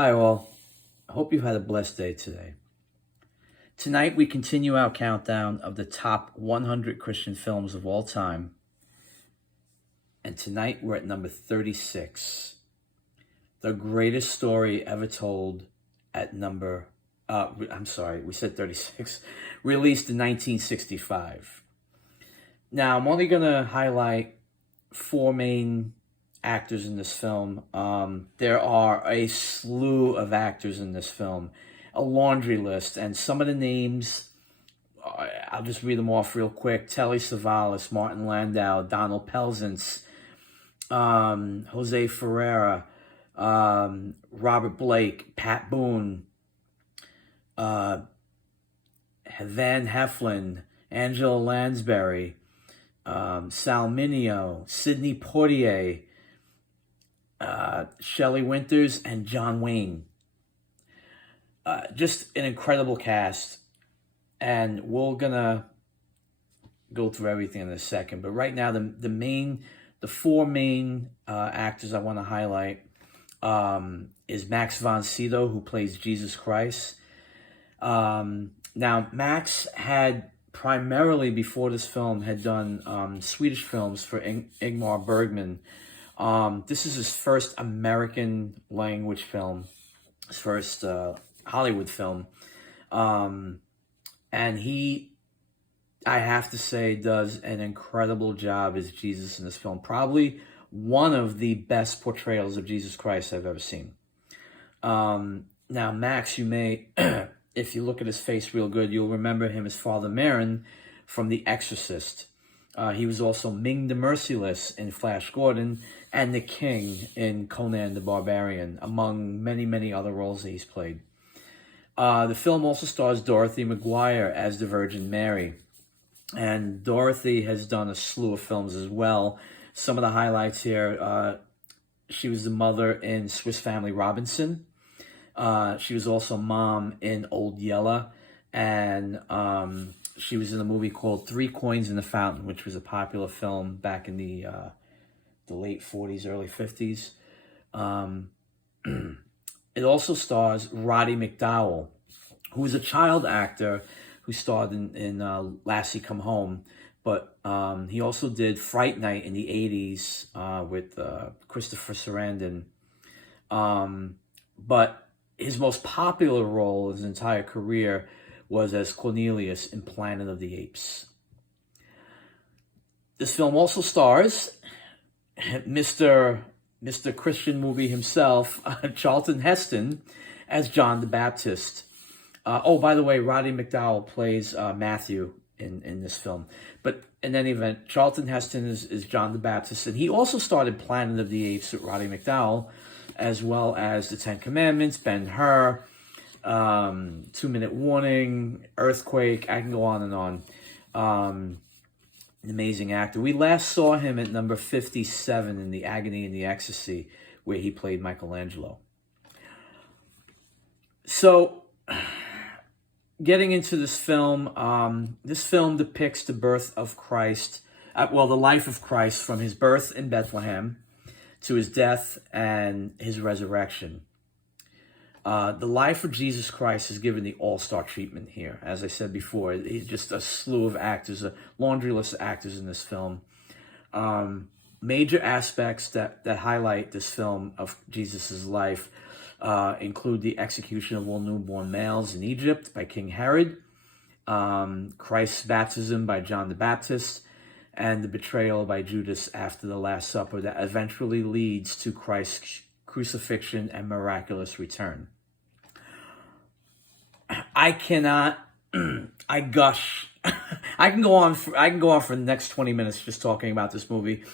Hi, all. I hope you've had a blessed day today. Tonight, we continue our countdown of the top 100 Christian films of all time. And tonight, we're at number 36. The greatest story ever told at we said 36, released in 1965. Now, I'm only going to highlight four main actors in this film. There are a slew of actors in this film, a laundry list, and some of the names, I'll just read them off real quick. Telly Savalas, Martin Landau, Donald Pleasence, Jose Ferreira, Robert Blake, Pat Boone, Van Heflin, Angela Lansbury, Sal Mineo, Sidney Poitier, Shelley Winters, and John Wayne. Just an incredible cast, and we're gonna go through everything in a second. But right now, the four main actors I want to highlight is Max von Sydow, who plays Jesus Christ. Now, Max had primarily before this film had done Swedish films for Ingmar Bergman. This is his first American language film, his first Hollywood film. And he, I have to say, does an incredible job as Jesus in this film. Probably one of the best portrayals of Jesus Christ I've ever seen. Now, Max, you may, if you look at his face real good, you'll remember him as Father Merrin from The Exorcist. He was also Ming the Merciless in Flash Gordon and the King in Conan the Barbarian, among many, many other roles that he's played. The film also stars Dorothy McGuire as the Virgin Mary. And Dorothy has done a slew of films as well. Some of the highlights here, she was the mother in Swiss Family Robinson. She was also mom in Old Yeller. And she was in a movie called Three Coins in the Fountain, which was a popular film back in the late 40s, early 50s. It also stars Roddy McDowall, who was a child actor who starred in Lassie Come Home. But he also did Fright Night in the 80s with Christopher Sarandon. But his most popular role in his entire career was as Cornelius in Planet of the Apes. This film also stars Mr. Christian movie himself, Charlton Heston, as John the Baptist. By the way, Roddy McDowall plays Matthew in this film. But in any event, Charlton Heston is John the Baptist. And he also started Planet of the Apes with Roddy McDowall, as well as The Ten Commandments, Ben-Hur, 2 Minute Warning, Earthquake. I can go on and on. An amazing actor. We last saw him at number 57 in The Agony and the Ecstasy, where he played Michelangelo. So, getting into this film depicts the birth of Christ, the life of Christ from his birth in Bethlehem to his death and his resurrection. The life of Jesus Christ is given the all-star treatment here. As I said before, he's just a slew of actors, a laundry list of actors in this film. Major aspects that highlight this film of Jesus' life include the execution of all newborn males in Egypt by King Herod, Christ's baptism by John the Baptist, and the betrayal by Judas after the Last Supper that eventually leads to Christ's crucifixion and miraculous return. I cannot, I gush. I can go on for the next 20 minutes just talking about this movie.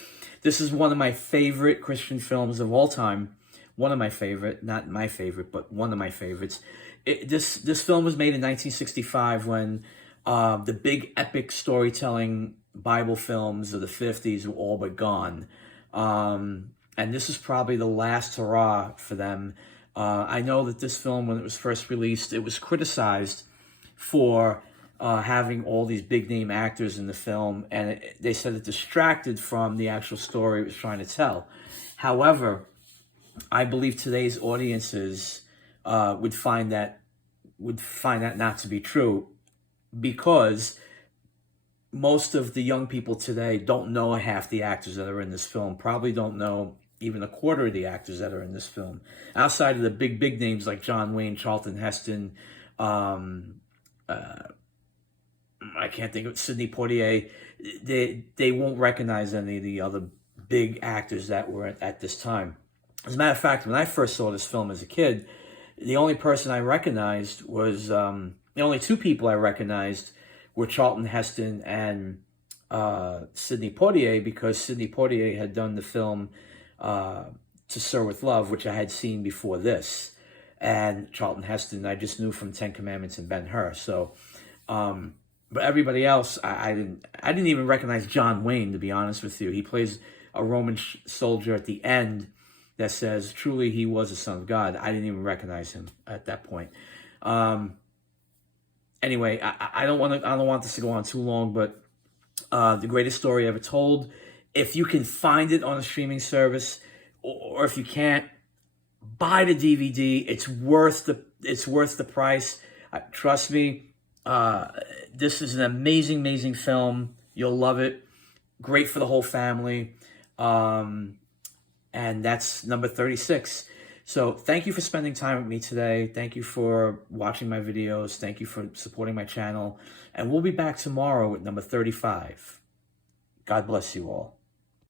This is one of my favorite Christian films of all time. One of my favorite, not my favorite, but one of my favorites. This film was made in 1965 when the big epic storytelling Bible films of the 50s were all but gone. And this is probably the last hurrah for them. I know that this film, when it was first released, it was criticized for having all these big-name actors in the film, and they said it distracted from the actual story it was trying to tell. However, I believe today's audiences would find that not to be true, because most of the young people today don't know half the actors that are in this film, probably don't know even a quarter of the actors that are in this film. Outside of the big names like John Wayne, Charlton Heston, I can't think of Sidney Poitier, they won't recognize any of the other big actors that were at this time. As a matter of fact, when I first saw this film as a kid, the only person I recognized was, the only two people I recognized were Charlton Heston and Sidney Poitier, because Sidney Poitier had done the film To Sir With Love, which I had seen before this. And Charlton Heston, I just knew from Ten Commandments and Ben-Hur. So, but everybody else, I didn't even recognize John Wayne, to be honest with you. He plays a Roman soldier at the end that says, truly he was a son of God. I didn't even recognize him at that point. Anyway, I don't want this to go on too long, but the greatest story ever told. If you can find it on a streaming service, or if you can't, buy the DVD. It's worth the price. Trust me. This is an amazing film. You'll love it. Great for the whole family. And that's number 36. So thank you for spending time with me today. Thank you for watching my videos. Thank you for supporting my channel. And we'll be back tomorrow with number 35. God bless you all.